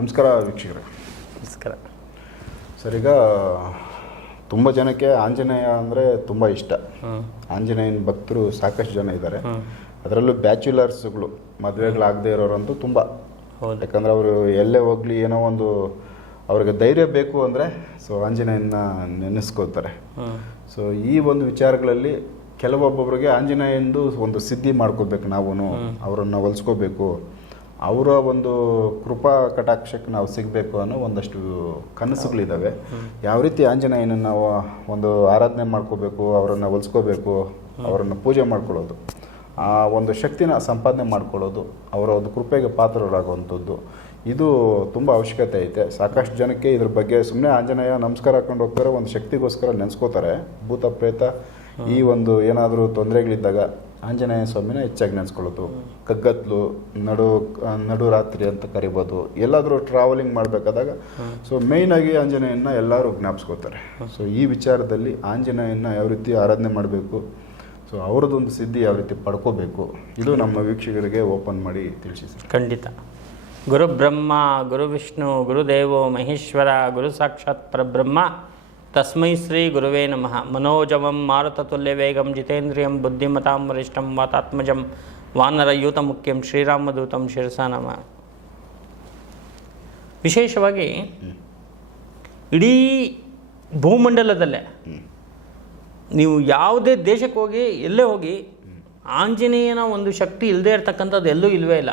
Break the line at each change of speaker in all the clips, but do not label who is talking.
ನಮಸ್ಕಾರ ವೀಕ್ಷಕರೇ.
ನಮಸ್ಕಾರ.
ಸರ್ ಈಗ ತುಂಬ ಜನಕ್ಕೆ ಆಂಜನೇಯ ಅಂದರೆ ತುಂಬ ಇಷ್ಟ. ಆಂಜನೇಯನ ಭಕ್ತರು ಸಾಕಷ್ಟು ಜನ ಇದ್ದಾರೆ. ಅದರಲ್ಲೂ ಬ್ಯಾಚುಲರ್ಸ್ಗಳು ಮದುವೆಗಳಾಗದೇ ಇರೋರಂತೂ ತುಂಬ. ಯಾಕಂದರೆ ಅವರು ಎಲ್ಲೇ ಹೋಗ್ಲಿ ಏನೋ ಒಂದು ಅವ್ರಿಗೆ ಧೈರ್ಯ ಬೇಕು ಅಂದರೆ ಸೊ ಆಂಜನೇಯನ ನೆನೆಸ್ಕೋತಾರೆ. ಸೊ ಈ ಒಂದು ವಿಚಾರಗಳಲ್ಲಿ ಕೆಲವೊಬ್ಬೊಬ್ರಿಗೆ ಆಂಜನೇಯಂದು ಒಂದು ಸಿದ್ಧಿ ಮಾಡ್ಕೋಬೇಕು ನಾವು ಅವರನ್ನು ಹೊಲಿಸ್ಕೋಬೇಕು. ಅವರ ಒಂದು ಕೃಪಾ ಕಟಾಕ್ಷಕ್ಕೆ ನಾವು ಸಿಗಬೇಕು ಅನ್ನೋ ಒಂದಷ್ಟು ಕನಸುಗಳಿದ್ದಾವೆ ಯಾವ ರೀತಿ ಆಂಜನೇಯನ ನಾವು ಒಂದು ಆರಾಧನೆ ಮಾಡ್ಕೋಬೇಕು, ಅವರನ್ನು ಒಲಿಸ್ಕೋಬೇಕು ಅವರನ್ನು ಪೂಜೆ ಮಾಡ್ಕೊಳ್ಳೋದು, ಆ ಒಂದು ಶಕ್ತಿನ ಸಂಪಾದನೆ ಮಾಡ್ಕೊಳ್ಳೋದು, ಅವರ ಒಂದು ಕೃಪೆಗೆ ಪಾತ್ರರಾಗುವಂಥದ್ದು, ಇದು ತುಂಬ ಅವಶ್ಯಕತೆ ಐತೆ. ಸಾಕಷ್ಟು ಜನಕ್ಕೆ ಇದ್ರ ಬಗ್ಗೆ ಸುಮ್ಮನೆ ಆಂಜನೇಯ ನಮಸ್ಕಾರ ಹಾಕೊಂಡು ಹೋಗ್ತಾರೆ, ಒಂದು ಶಕ್ತಿಗೋಸ್ಕರ ನೆನೆಸ್ಕೋತಾರೆ. ಭೂತ ಪ್ರೇತ, ಈ ಒಂದು ಏನಾದರೂ ತೊಂದರೆಗಳಿದ್ದಾಗ ಆಂಜನೇಯ ಸ್ವಾಮಿನ ಹೆಚ್ಚಾಗಿ ನೆನೆಸ್ಕೊಳ್ಳೋದು. ಕಗ್ಗತ್ಲು, ನಡು ನಡು ರಾತ್ರಿ ಅಂತ ಕರಿಬೋದು. ಎಲ್ಲಾದರೂ ಟ್ರಾವೆಲಿಂಗ್ ಮಾಡಬೇಕಾದಾಗ ಸೊ ಮೇಯ್ನಾಗಿ ಆಂಜನೇಯನ ಎಲ್ಲರೂ ಜ್ಞಾಪಿಸ್ಕೋತಾರೆ. ಸೊ ಈ ವಿಚಾರದಲ್ಲಿ ಆಂಜನೇಯನ ಯಾವ ರೀತಿ ಆರಾಧನೆ ಮಾಡಬೇಕು? ಸೊ ಅವ್ರದ್ದೊಂದು ಸಿದ್ಧಿ ಯಾವ ರೀತಿ ಪಡ್ಕೋಬೇಕು? ಇದು ನಮ್ಮ ವೀಕ್ಷಕರಿಗೆ ಓಪನ್ ಮಾಡಿ ತಿಳಿಸಿ
ಖಂಡಿತ. ಗುರು ಬ್ರಹ್ಮ, ಗುರು ವಿಷ್ಣು, ಗುರುದೇವೋ ಮಹೇಶ್ವರ, ಗುರು ಸಾಕ್ಷಾತ್ ಪರಬ್ರಹ್ಮ ತಸ್ಮೈ ಶ್ರೀ ಗುರುವೇ ನಮಃ. ಮನೋಜವಂ ಮಾರುತತುಲ್ಯವೇಗಂ ಜಿತೇಂದ್ರಿಯಂ ಬುದ್ಧಿಮತಾಂ ವರಿಷ್ಠಂ ವಾತಾತ್ಮಜಂ ವಾನರಯೂತ ಮುಖ್ಯಂ ಶ್ರೀರಾಮದೂತಂ ಶಿರಸಾ ನಮ. ವಿಶೇಷವಾಗಿ ಇಡೀ ಭೂಮಂಡಲದಲ್ಲೇ ನೀವು ಯಾವುದೇ ದೇಶಕ್ಕೆ ಹೋಗಿ, ಎಲ್ಲೇ ಹೋಗಿ, ಆಂಜನೇಯನ ಒಂದು ಶಕ್ತಿ ಇಲ್ಲದೆ ಇರತಕ್ಕಂಥದ್ದು ಎಲ್ಲೂ ಇಲ್ಲವೇ ಇಲ್ಲ.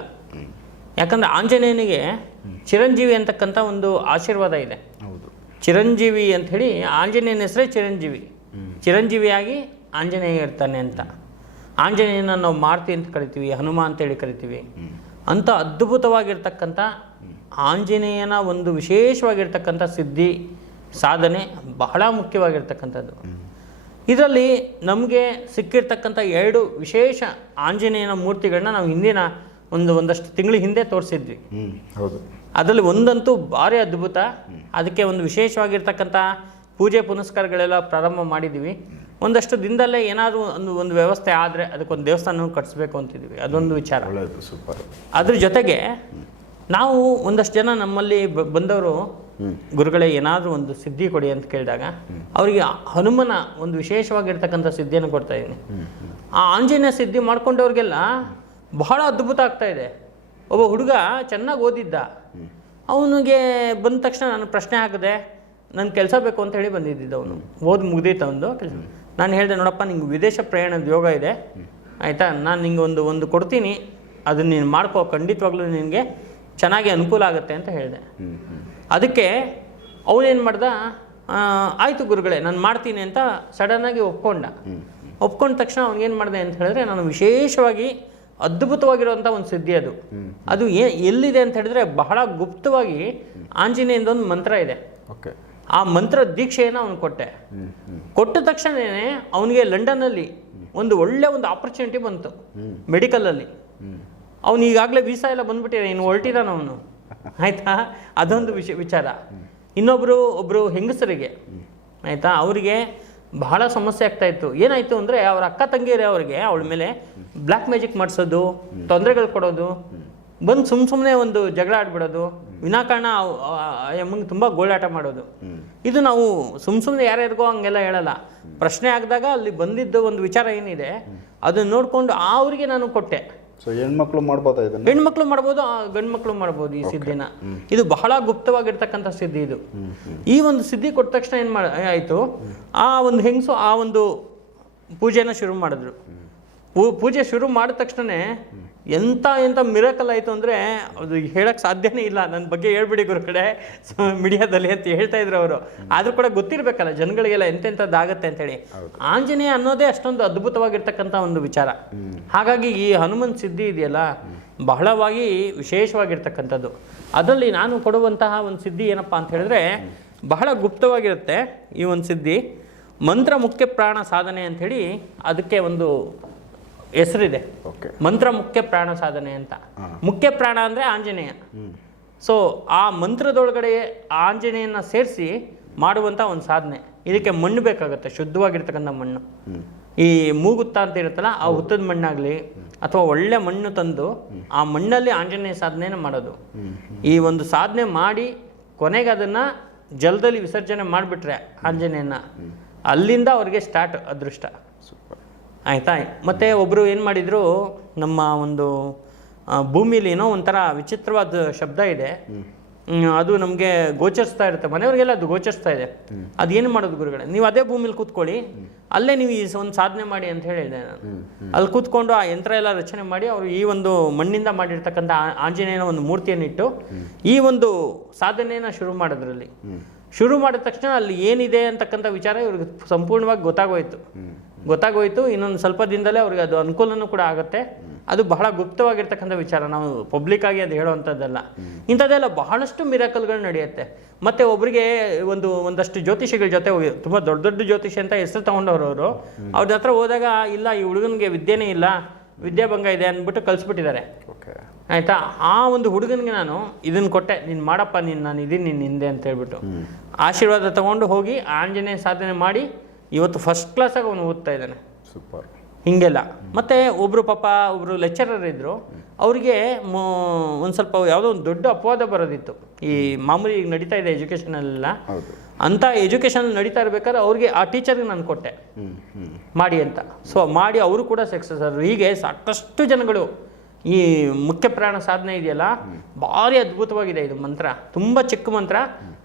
ಯಾಕಂದರೆ ಆಂಜನೇಯನಿಗೆ ಚಿರಂಜೀವಿ ಅಂತಕ್ಕಂಥ ಒಂದು ಆಶೀರ್ವಾದ ಇದೆ. ಚಿರಂಜೀವಿ ಅಂತ ಹೇಳಿ ಆಂಜನೇಯನ ಹೆಸರೇ ಚಿರಂಜೀವಿ. ಚಿರಂಜೀವಿಯಾಗಿ ಆಂಜನೇಯ ಇರ್ತಾನೆ ಅಂತ. ಆಂಜನೇಯನ ನಾವು ಮಾರುತಿ ಅಂತ ಕರಿತೀವಿ ಹನುಮ ಅಂತೇಳಿ ಕರಿತೀವಿ. ಅಂಥ ಅದ್ಭುತವಾಗಿರ್ತಕ್ಕಂಥ ಆಂಜನೇಯನ ಒಂದು ವಿಶೇಷವಾಗಿರ್ತಕ್ಕಂಥ ಸಿದ್ಧಿ ಸಾಧನೆ ಬಹಳ ಮುಖ್ಯವಾಗಿರ್ತಕ್ಕಂಥದ್ದು. ಇದರಲ್ಲಿ ನಮಗೆ ಸಿಕ್ಕಿರ್ತಕ್ಕಂಥ ಎರಡು ವಿಶೇಷ ಆಂಜನೇಯನ ಮೂರ್ತಿಗಳನ್ನ ನಾವು ಹಿಂದಿನ ಒಂದು ಒಂದಷ್ಟು ತಿಂಗಳ ಹಿಂದೆ ತೋರಿಸಿದ್ವಿ.
ಹೌದು.
ಅದರಲ್ಲಿ ಒಂದಂತೂ ಭಾರಿ ಅದ್ಭುತ. ಅದಕ್ಕೆ ಒಂದು ವಿಶೇಷವಾಗಿರ್ತಕ್ಕಂಥ ಪೂಜೆ ಪುನಸ್ಕಾರಗಳೆಲ್ಲ ಪ್ರಾರಂಭ ಮಾಡಿದ್ದೀವಿ. ಒಂದಷ್ಟು ದಿನದಲ್ಲೇ ಏನಾದರೂ ಒಂದು ಒಂದು ವ್ಯವಸ್ಥೆ ಆದರೆ ಅದಕ್ಕೊಂದು ದೇವಸ್ಥಾನ ಕಟ್ಟಿಸ್ಬೇಕು ಅಂತಿದ್ದೀವಿ. ಅದೊಂದು ವಿಚಾರ.
ಸೂಪರ್.
ಅದ್ರ ಜೊತೆಗೆ ನಾವು ಒಂದಷ್ಟು ಜನ ನಮ್ಮಲ್ಲಿ ಬಂದವರು ಗುರುಗಳೇ ಏನಾದರೂ ಒಂದು ಸಿದ್ಧಿ ಕೊಡಿ ಅಂತ ಕೇಳಿದಾಗ ಅವರಿಗೆ ಹನುಮನ ಒಂದು ವಿಶೇಷವಾಗಿರ್ತಕ್ಕಂಥ ಸಿದ್ಧಿಯನ್ನು ಕೊಡ್ತಾ ಇದ್ದೀನಿ. ಆ ಆಂಜನೇಯ ಸಿದ್ಧಿ ಮಾಡ್ಕೊಂಡವ್ರಿಗೆಲ್ಲ ಬಹಳ ಅದ್ಭುತ ಆಗ್ತಾ ಇದೆ. ಒಬ್ಬ ಹುಡುಗ ಚೆನ್ನಾಗಿ ಓದಿದ್ದ. ಅವನಿಗೆ ಬಂದ ತಕ್ಷಣ ನಾನು ಪ್ರಶ್ನೆ ಹಾಕಿದೆ ನನ್ನ ಕೆಲಸ ಬೇಕು ಅಂತ ಹೇಳಿ ಬಂದಿದ್ದಿದ್ದು ಅವನು. ಓದಿ ಮುಗ್ದೈತೆ ಅವನು ಕೆಲಸ. ನಾನು ಹೇಳಿದೆ ನೋಡಪ್ಪ ನಿಂಗೆ ವಿದೇಶ ಪ್ರಯಾಣದ ಯೋಗ ಇದೆ. ಆಯಿತಾ? ನಾನು ನಿಂಗೆ ಒಂದು ಒಂದು ಕೊಡ್ತೀನಿ. ಅದನ್ನ ನೀನು ಮಾಡ್ಕೋ ಖಂಡಿತವಾಗ್ಲೂ ನಿನಗೆ ಚೆನ್ನಾಗಿ ಅನುಕೂಲ ಆಗುತ್ತೆ ಅಂತ ಹೇಳಿದೆ. ಅದಕ್ಕೆ ಅವನೇನು ಮಾಡ್ದ ಆಯ್ತು ಗುರುಗಳೇ ನಾನು ಮಾಡ್ತೀನಿ ಅಂತ ಸಡನ್ನಾಗಿ ಒಪ್ಕೊಂಡ. ಒಪ್ಕೊಂಡ ತಕ್ಷಣ ಅವ್ನಿಗೇನು ಮಾಡಿದೆ ಅಂತ ಹೇಳಿದ್ರೆ ನಾನು ವಿಶೇಷವಾಗಿ ಅದ್ಭುತವಾಗಿರುವಂಥ ಒಂದು ಸಿದ್ಧಿ ಅದು. ಅದು ಏ ಎಲ್ಲಿದೆ ಅಂತ ಹೇಳಿದ್ರೆ ಬಹಳ ಗುಪ್ತವಾಗಿ ಆಂಜನೇಯಂದ ಒಂದು ಮಂತ್ರ ಇದೆ.
ಓಕೆ.
ಆ ಮಂತ್ರ ದೀಕ್ಷೆಯನ್ನು ಅವನು ಕೊಟ್ಟೆ. ಕೊಟ್ಟ ತಕ್ಷಣ ಅವನಿಗೆ ಲಂಡನ್ನಲ್ಲಿ ಒಂದು ಒಳ್ಳೆ ಒಂದು ಆಪರ್ಚುನಿಟಿ ಬಂತು ಮೆಡಿಕಲಲ್ಲಿ.
ಅಲ್ಲಿ
ಅವನು ಈಗಾಗಲೇ ವೀಸಾ ಎಲ್ಲ ಬಂದ್ಬಿಟ್ಟಿದೆ ಇನ್ನು ಹೊರಟಿದ್ದಾನ ಅವನು. ಆಯ್ತಾ? ಅದೊಂದು ವಿಷಯ ವಿಚಾರ. ಇನ್ನೊಬ್ಬರು ಒಬ್ಬರು ಹೆಂಗಸರಿಗೆ ಆಯ್ತಾ? ಅವರಿಗೆ ಬಹಳ ಸಮಸ್ಯೆ ಆಗ್ತಾ ಇತ್ತು. ಏನಾಯ್ತು ಅಂದ್ರೆ ಅವ್ರ ಅಕ್ಕ ತಂಗಿಯರೇ ಅವ್ರಿಗೆ ಅವಳ ಮೇಲೆ ಬ್ಲ್ಯಾಕ್ ಮ್ಯಾಜಿಕ್ ಮಾಡಿಸೋದು, ತೊಂದರೆಗಳು ಕೊಡೋದು, ಬಂದು ಸುಮ್ ಸುಮ್ಮನೆ ಒಂದು ಜಗಳ ಆಡ್ಬಿಡೋದು, ವಿನಾಕಾರಣ ಎಮ್ಮಂಗ್ ತುಂಬಾ ಗೋಳಾಟ ಮಾಡೋದು. ಇದು ನಾವು ಸುಮ್ ಸುಮ್ಮನೆ ಯಾರ್ಯಾರಿಗೋ ಹಂಗೆಲ್ಲ ಹೇಳಲ್ಲ. ಪ್ರಶ್ನೆ ಆಗಿದಾಗ ಅಲ್ಲಿ ಬಂದಿದ್ದ ಒಂದು ವಿಚಾರ ಏನಿದೆ, ಅದನ್ನ ಆ ಅವ್ರಿಗೆ ನಾನು ಕೊಟ್ಟೆ.
ಸೊ ಹೆಣ್ಮಕ್ಳು ಮಾಡ್ಬೋದಾ ಇದನ್ನು?
ಹೆಣ್ಮಕ್ಳು ಮಾಡ್ಬೋದು ಗಂಡು ಮಕ್ಳು ಮಾಡ್ಬೋದು ಈ ಸಿದ್ಧಿನ. ಇದು ಬಹಳ ಗುಪ್ತವಾಗಿರ್ತಕ್ಕಂಥ ಸಿದ್ಧಿ ಇದು. ಈ ಒಂದು ಸಿದ್ಧಿ ಕೊಟ್ಟ ತಕ್ಷಣ ಏನು ಮಾಡ ಆಯಿತು. ಆ ಒಂದು ಹೆಂಗಸು ಆ ಒಂದು ಪೂಜೆನ ಶುರು ಮಾಡಿದ್ರು. ಪೂಜೆ ಶುರು ಮಾಡಿದ ತಕ್ಷಣನೇ ಎಂಥ ಎಂಥ ಮಿರಕಲ್ ಆಯಿತು ಅಂದರೆ ಅದು ಹೇಳಕ್ಕೆ ಸಾಧ್ಯನೇ ಇಲ್ಲ. ನನ್ನ ಬಗ್ಗೆ ಹೇಳ್ಬಿಡಿ ಗುರು ಕಡೆ ಮೀಡಿಯಾದಲ್ಲಿ ಅಂತ ಹೇಳ್ತಾ ಇದ್ರು ಅವರು. ಆದರೂ ಕೂಡ ಗೊತ್ತಿರಬೇಕಲ್ಲ ಜನಗಳಿಗೆಲ್ಲ ಎಂತೆಂಥದ್ದಾಗತ್ತೆ ಅಂತೇಳಿ ಆಂಜನೇಯ ಅನ್ನೋದೇ ಅಷ್ಟೊಂದು ಅದ್ಭುತವಾಗಿರ್ತಕ್ಕಂಥ ಒಂದು ವಿಚಾರ. ಹಾಗಾಗಿ ಈ ಹನುಮನ್ ಸಿದ್ಧಿ ಇದೆಯಲ್ಲ ಬಹಳವಾಗಿ ವಿಶೇಷವಾಗಿರ್ತಕ್ಕಂಥದ್ದು. ಅದರಲ್ಲಿ ನಾನು ಕೊಡುವಂತಹ ಒಂದು ಸಿದ್ಧಿ ಏನಪ್ಪ ಅಂತ ಹೇಳಿದ್ರೆ ಬಹಳ ಗುಪ್ತವಾಗಿರುತ್ತೆ ಈ ಒಂದು ಸಿದ್ಧಿ. ಮಂತ್ರ ಮುಖ್ಯ ಪ್ರಾಣ ಸಾಧನೆ ಅಂಥೇಳಿ ಅದಕ್ಕೆ ಒಂದು ಹೆಸರಿದೆ. ಮಂತ್ರ ಮುಖ್ಯ ಪ್ರಾಣ ಸಾಧನೆ ಅಂತ. ಮುಖ್ಯ ಪ್ರಾಣ ಅಂದ್ರೆ ಆಂಜನೇಯ. ಸೊ ಆ ಮಂತ್ರದೊಳಗಡೆ ಆಂಜನೇಯನ ಸೇರಿಸಿ ಮಾಡುವಂಥ ಒಂದು ಸಾಧನೆ. ಇದಕ್ಕೆ ಮಣ್ಣು ಬೇಕಾಗುತ್ತೆ ಶುದ್ಧವಾಗಿರ್ತಕ್ಕಂಥ ಮಣ್ಣು. ಈ ಮೂಗುತ್ತ ಅಂತ ಇರುತ್ತಲ್ಲ ಆ ಹುತ್ತದ ಮಣ್ಣಾಗಲಿ ಅಥವಾ ಒಳ್ಳೆ ಮಣ್ಣು ತಂದು ಆ ಮಣ್ಣಲ್ಲಿ ಆಂಜನೇಯ ಸಾಧನೆಯನ್ನು ಮಾಡೋದು. ಈ ಒಂದು ಸಾಧನೆ ಮಾಡಿ ಕೊನೆಗೆ ಅದನ್ನ ಜಲದಲ್ಲಿ ವಿಸರ್ಜನೆ ಮಾಡಿಬಿಟ್ರೆ ಆಂಜನೇಯನ. ಅಲ್ಲಿಂದ ಅವ್ರಿಗೆ ಸ್ಟಾರ್ಟ್ ಅದೃಷ್ಟ.
ಸೂಪರ್.
ಆಯ್ತಾ? ಮತ್ತೆ ಒಬ್ಬರು ಏನು ಮಾಡಿದ್ರು ನಮ್ಮ ಒಂದು ಭೂಮಿಲಿ ಏನೋ ಒಂಥರ ವಿಚಿತ್ರವಾದ ಶಬ್ದ ಇದೆ. ಅದು ನಮಗೆ ಗೋಚರಿಸ್ತಾ ಇರುತ್ತೆ. ಮನೆಯವ್ರಿಗೆಲ್ಲ ಅದು ಗೋಚರಿಸ್ತಾ ಇದೆ. ಅದೇನು ಮಾಡೋದು ಗುರುಗಳೇ? ನೀವು ಅದೇ ಭೂಮಿಲಿ ಕೂತ್ಕೊಳ್ಳಿ. ಅಲ್ಲೇ ನೀವು ಈ ಒಂದು ಸಾಧನೆ ಮಾಡಿ ಅಂತ ಹೇಳಿದೆ ನಾನು. ಅಲ್ಲಿ ಕೂತ್ಕೊಂಡು ಆ ಯಂತ್ರ ಎಲ್ಲ ರಚನೆ ಮಾಡಿ ಅವರು ಈ ಒಂದು ಮಣ್ಣಿಂದ ಮಾಡಿರ್ತಕ್ಕಂಥ ಆಂಜನೇಯನ ಒಂದು ಮೂರ್ತಿಯನ್ನಿಟ್ಟು ಈ ಒಂದು ಸಾಧನೆಯನ್ನು ಶುರು ಮಾಡೋದ್ರಲ್ಲಿ. ಶುರು ಮಾಡಿದ ತಕ್ಷಣ ಅಲ್ಲಿ ಏನಿದೆ ಅಂತಕ್ಕಂಥ ವಿಚಾರ ಇವ್ರಿಗೆ ಸಂಪೂರ್ಣವಾಗಿ ಗೊತ್ತಾಗೋಯ್ತು. ಗೊತ್ತಾಗೋಯ್ತು ಇನ್ನೊಂದು ಸ್ವಲ್ಪ ದಿನದಲ್ಲೇ ಅವ್ರಿಗೆ ಅದು ಅನುಕೂಲನೂ ಕೂಡ ಆಗುತ್ತೆ. ಅದು ಬಹಳ ಗುಪ್ತವಾಗಿರ್ತಕ್ಕಂಥ ವಿಚಾರ ನಾವು ಪಬ್ಲಿಕ್ ಆಗಿ ಅದು ಹೇಳುವಂಥದ್ದಲ್ಲ. ಇಂಥದ್ದೆಲ್ಲ ಬಹಳಷ್ಟು ಮಿರಾಕಲ್ಗಳು ನಡೆಯುತ್ತೆ. ಮತ್ತೆ ಒಬ್ಬರಿಗೆ ಒಂದು ಒಂದಷ್ಟು ಜ್ಯೋತಿಷಿಗಳ ಜೊತೆ ಹೋಗಿ ತುಂಬ ದೊಡ್ಡ ದೊಡ್ಡ ಜ್ಯೋತಿಷಿ ಅಂತ ಹೆಸರು ತಗೊಂಡವರು ಅವರು ಅವ್ರ ಹತ್ರ ಹೋದಾಗ ಇಲ್ಲ ಈ ಹುಡುಗನಿಗೆ ವಿದ್ಯೆನೇ ಇಲ್ಲ ವಿದ್ಯಾಭಂಗ ಇದೆ ಅಂದ್ಬಿಟ್ಟು
ಕಲಿಸ್ಬಿಟ್ಟಿದ್ದಾರೆ
ಆಯ್ತಾ? ಆ ಒಂದು ಹುಡುಗನಿಗೆ ನಾನು ಇದನ್ನ ಕೊಟ್ಟೆ ನೀನು ಮಾಡಪ್ಪ ನೀನು ನಾನು ಇದೀನಿ ನಿನ್ನ ಹಿಂದೆ ಅಂತ ಹೇಳ್ಬಿಟ್ಟು. ಆಶೀರ್ವಾದ ತಗೊಂಡು ಹೋಗಿ ಆಂಜನೇಯ ಸಾಧನೆ ಮಾಡಿ ಇವತ್ತು ಫಸ್ಟ್ ಕ್ಲಾಸಾಗಿ ಅವನು ಓದ್ತಾ ಇದ್ದಾನೆ.
ಸೂಪರ್
ಹಿಂಗೆಲ್ಲ. ಮತ್ತೆ ಒಬ್ರು ಪಾಪ ಒಬ್ರು ಲೆಕ್ಚರರ್ ಇದ್ದರು ಅವರಿಗೆ ಒಂದು ಸ್ವಲ್ಪ ಯಾವುದೋ ಒಂದು ದೊಡ್ಡ ಅಪವಾದ ಬರೋದಿತ್ತು. ಈ ಮಾಮೂಲಿ ಈಗ ನಡೀತಾ ಇದೆ ಎಜುಕೇಷನಲ್ಲೆಲ್ಲ ಅಂಥ ಎಜುಕೇಷನ್ ನಡೀತಾ ಇರಬೇಕಾದ್ರೆ ಅವ್ರಿಗೆ ಆ ಟೀಚರ್ಗೆ ನಾನು ಕೊಟ್ಟೆ. ಮಾಡಿ ಅಂತ. ಸೊ ಮಾಡಿ ಅವರು ಕೂಡ ಸಕ್ಸಸ್ ಆದರು. ಹೀಗೆ ಸಾಕಷ್ಟು ಜನಗಳು ಈ ಮುಖ್ಯ ಪ್ರಾಣ ಸಾಧನೆ ಇದೆಯಲ್ಲ? ಭಾರಿ ಅದ್ಭುತವಾಗಿದೆ ಇದು ಮಂತ್ರ. ತುಂಬ ಚಿಕ್ಕ ಮಂತ್ರ.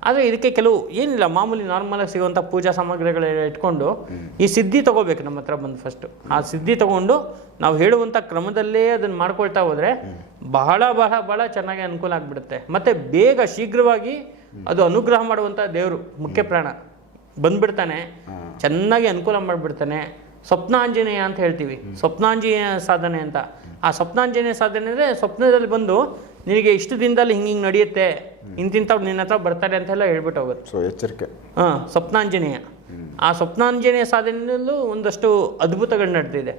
ಆದರೆ ಇದಕ್ಕೆ ಕೆಲವು ಏನಿಲ್ಲ ಮಾಮೂಲಿ ನಾರ್ಮಲಾಗಿ ಸಿಗುವಂಥ ಪೂಜಾ ಸಾಮಗ್ರಿಗಳೆಲ್ಲ ಇಟ್ಕೊಂಡು ಈ ಸಿದ್ಧಿ ತಗೋಬೇಕು ನಮ್ಮ ಹತ್ರ ಬಂದು ಫಸ್ಟು ಆ ಸಿದ್ಧಿ ತಗೊಂಡು ನಾವು ಹೇಳುವಂಥ ಕ್ರಮದಲ್ಲೇ ಅದನ್ನು ಮಾಡ್ಕೊಳ್ತಾ ಹೋದರೆ ಬಹಳ ಬಹಳ ಬಹಳ ಚೆನ್ನಾಗಿ ಅನುಕೂಲ ಆಗಿಬಿಡುತ್ತೆ. ಮತ್ತು ಬೇಗ ಶೀಘ್ರವಾಗಿ ಅದು ಅನುಗ್ರಹ ಮಾಡುವಂಥ ದೇವರು ಮುಖ್ಯ ಪ್ರಾಣ. ಬಂದ್ಬಿಡ್ತಾನೆ. ಚೆನ್ನಾಗಿ ಅನುಕೂಲ ಮಾಡಿಬಿಡ್ತಾನೆ. ಸ್ವಪ್ನಾಂಜನೇಯ ಅಂತ ಹೇಳ್ತೀವಿ. ಸ್ವಪ್ನಾಂಜನೇಯ ಸಾಧನೆ ಅಂತ. ಆ ಸ್ವಪ್ನಾಂಜನೇಯ ಸಾಧನೆ ಅಂದರೆ ಸ್ವಪ್ನದಲ್ಲಿ ಬಂದು ನಿನಗೆ ಇಷ್ಟು ದಿನದಲ್ಲಿ ಹಿಂಗೆ ಹಿಂಗೆ ನಡೆಯುತ್ತೆ ಇಂತಿಂಥವ್ರು ನಿನ್ನ ಹತ್ರ ಬರ್ತಾರೆ ಅಂತೆಲ್ಲ ಹೇಳ್ಬಿಟ್ಟು ಹೋಗುತ್ತೆ
ಸೊ ಎಚ್ಚರಿಕೆ.
ಹಾಂ ಸ್ವಪ್ನಾಂಜನೇಯ. ಆ ಸ್ವಪ್ನಾಂಜನೇಯ ಸಾಧನೆಯಲ್ಲೂ ಒಂದಷ್ಟು ಅದ್ಭುತಗಳು ನಡೆದಿದೆ.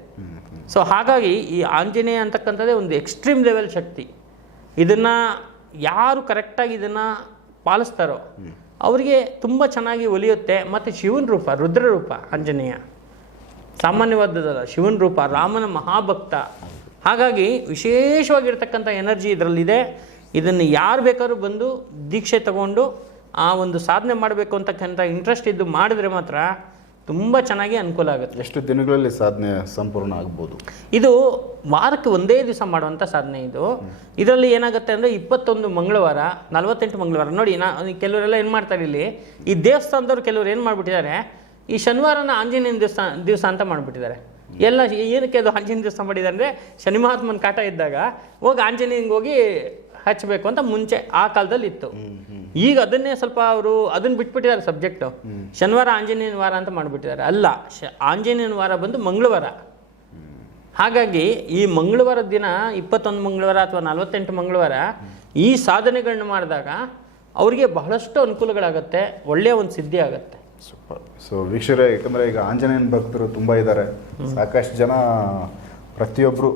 ಸೊ ಹಾಗಾಗಿ ಈ ಆಂಜನೇಯ ಅಂತಕ್ಕಂಥದ್ದೇ ಒಂದು ಎಕ್ಸ್ಟ್ರೀಮ್ ಲೆವೆಲ್ ಶಕ್ತಿ. ಇದನ್ನು ಯಾರು ಕರೆಕ್ಟಾಗಿ ಇದನ್ನು ಪಾಲಿಸ್ತಾರೋ ಅವರಿಗೆ ತುಂಬ ಚೆನ್ನಾಗಿ ಒಲಿಯುತ್ತೆ. ಮತ್ತು ಶಿವನ ರೂಪ ರುದ್ರ ರೂಪ ಆಂಜನೇಯ. ಸಾಮಾನ್ಯವಾದದ್ದಲ್ಲ ಶಿವನ ರೂಪ ರಾಮನ ಮಹಾಭಕ್ತ. ಹಾಗಾಗಿ ವಿಶೇಷವಾಗಿರ್ತಕ್ಕಂಥ ಎನರ್ಜಿ ಇದರಲ್ಲಿದೆ. ಇದನ್ನು ಯಾರು ಬೇಕಾದ್ರೂ ಬಂದು ದೀಕ್ಷೆ ತಗೊಂಡು ಆ ಒಂದು ಸಾಧನೆ ಮಾಡಬೇಕು ಅಂತಕ್ಕಂಥ ಇಂಟ್ರೆಸ್ಟ್ ಇದ್ದು ಮಾಡಿದ್ರೆ ಮಾತ್ರ ತುಂಬ ಚೆನ್ನಾಗಿ ಅನುಕೂಲ ಆಗುತ್ತೆ.
ಎಷ್ಟು ದಿನಗಳಲ್ಲಿ ಸಾಧನೆ ಸಂಪೂರ್ಣ ಆಗ್ಬೋದು?
ಇದು ವಾರಕ್ಕೆ ಒಂದೇ ದಿವಸ ಮಾಡುವಂಥ ಸಾಧನೆ ಇದು. ಇದರಲ್ಲಿ ಏನಾಗುತ್ತೆ ಅಂದರೆ ಇಪ್ಪತ್ತೊಂದು ಮಂಗಳವಾರ ನಲವತ್ತೆಂಟು ಮಂಗಳವಾರ. ನೋಡಿ ನಾ ಕೆಲವರೆಲ್ಲ ಏನು ಮಾಡ್ತಾರೆ ಇಲ್ಲಿ? ಈ ದೇವಸ್ಥಾನದವ್ರು ಕೆಲವರು ಏನು ಮಾಡಿಬಿಟ್ಟಿದ್ದಾರೆ? ಈ ಶನಿವಾರನ ಆಂಜನೇಯನ ದಿವಸ ದಿವಸ ಅಂತ ಮಾಡಿಬಿಟ್ಟಿದ್ದಾರೆ. ಎಲ್ಲ ಏನಕ್ಕೆ ಅದು ಆಂಜನೇಯ ದಿವಸ ಮಾಡಿದ್ದಾರೆ ಅಂದರೆ ಶನಿ ಮಹಾತ್ಮನ ಕಾಟ ಇದ್ದಾಗ ಹೋಗಿ ಆಂಜನೇಯಂಗೆ ಹೋಗಿ ಹಚ್ಚಬೇಕು ಅಂತ ಮುಂಚೆ ಆ ಕಾಲದಲ್ಲಿ ಇತ್ತು. ಈಗ ಅದನ್ನೇ ಸ್ವಲ್ಪ ಅವರು ಅದನ್ನ ಬಿಟ್ಬಿಟ್ಟಿದ್ದಾರೆ ಸಬ್ಜೆಕ್ಟು ಶನಿವಾರ ಆಂಜನೇಯನ ವಾರ ಅಂತ ಮಾಡಿಬಿಟ್ಟಿದ್ದಾರೆ. ಅಲ್ಲ ಶ ಆಂಜನೇಯನ ವಾರ ಬಂದು ಮಂಗಳವಾರ. ಹಾಗಾಗಿ ಈ ಮಂಗಳವಾರ ದಿನ ಇಪ್ಪತ್ತೊಂದು ಮಂಗಳವಾರ ಅಥವಾ ನಲವತ್ತೆಂಟು ಮಂಗಳವಾರ ಈ ಸಾಧನೆಗಳನ್ನ ಮಾಡಿದಾಗ ಅವರಿಗೆ ಬಹಳಷ್ಟು ಅನುಕೂಲಗಳಾಗತ್ತೆ ಒಳ್ಳೆಯ ಒಂದು ಸಿದ್ಧಿ ಆಗುತ್ತೆ.
ಸೂಪರ್. ಸೊ ವೀಕ್ಷರೇ ಯಾಕಂದರೆ ಈಗ ಆಂಜನೇಯನ ಭಕ್ತರು ತುಂಬ ಇದ್ದಾರೆ ಸಾಕಷ್ಟು ಜನ ಪ್ರತಿಯೊಬ್ಬರು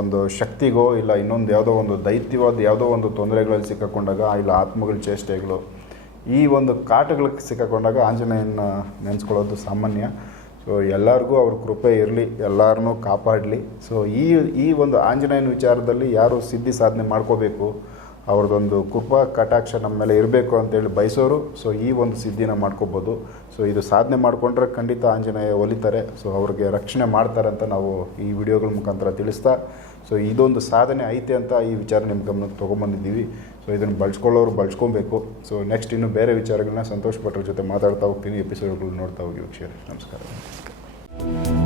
ಒಂದು ಶಕ್ತಿಗೋ ಇಲ್ಲ ಇನ್ನೊಂದು ಯಾವುದೋ ಒಂದು ದೈತ್ಯವಾದ ಯಾವುದೋ ಒಂದು ತೊಂದರೆಗಳಲ್ಲಿ ಸಿಕ್ಕಾಕೊಂಡಾಗ ಇಲ್ಲ ಆತ್ಮಗಳ ಚೇಷ್ಟೆಗಳು ಈ ಒಂದು ಕಾಟಗಳಿಗೆ ಸಿಕ್ಕಾಕೊಂಡಾಗ ಆಂಜನೇಯನ ನೆನೆಸ್ಕೊಳ್ಳೋದು ಸಾಮಾನ್ಯ. ಸೊ ಎಲ್ಲರಿಗೂ ಅವ್ರ ಕೃಪೆ ಇರಲಿ ಎಲ್ಲರನ್ನೂ ಕಾಪಾಡಲಿ. ಸೊ ಈ ಈ ಒಂದು ಆಂಜನೇಯನ ವಿಚಾರದಲ್ಲಿ ಯಾರು ಸಿದ್ಧಿ ಸಾಧನೆ ಮಾಡ್ಕೋಬೇಕು ಅವ್ರದ್ದೊಂದು ಕೃಪಾ ಕಟಾಕ್ಷ ನಮ್ಮ ಮೇಲೆ ಇರಬೇಕು ಅಂತೇಳಿ ಬಯಸೋರು. ಸೊ ಈ ಒಂದು ಸಿದ್ಧಿನ ಮಾಡ್ಕೋಬೋದು. ಸೊ ಇದು ಸಾಧನೆ ಮಾಡಿಕೊಂಡ್ರೆ ಖಂಡಿತ ಆಂಜನೇಯ ಒಲಿತಾರೆ. ಸೊ ಅವ್ರಿಗೆ ರಕ್ಷಣೆ ಮಾಡ್ತಾರೆ ಅಂತ ನಾವು ಈ ವಿಡಿಯೋಗಳ ಮುಖಾಂತರ ತಿಳಿಸ್ತಾ ಸೊ ಇದೊಂದು ಸಾಧನೆ ಐತೆ ಅಂತ ಈ ವಿಚಾರ ನಿಮ್ಮ ಗಮನಕ್ಕೆ ತೊಗೊಂಬಂದಿದ್ದೀವಿ. ಸೊ ಇದನ್ನು ಬಳಸ್ಕೊಳ್ಳೋರು ಬಳಸ್ಕೊಬೇಕು. ಸೊ ನೆಕ್ಸ್ಟ್ ಇನ್ನು ಬೇರೆ ವಿಚಾರಗಳನ್ನ ಸಂತೋಷ ಭಟ್ರ ಜೊತೆ ಮಾತಾಡ್ತಾ ಹೋಗ್ತೀನಿ. ಎಪಿಸೋಡ್ಗಳು ನೋಡ್ತಾ ಹೋಗಿ ವೀಕ್ಷಕರೇ. ನಮಸ್ಕಾರ.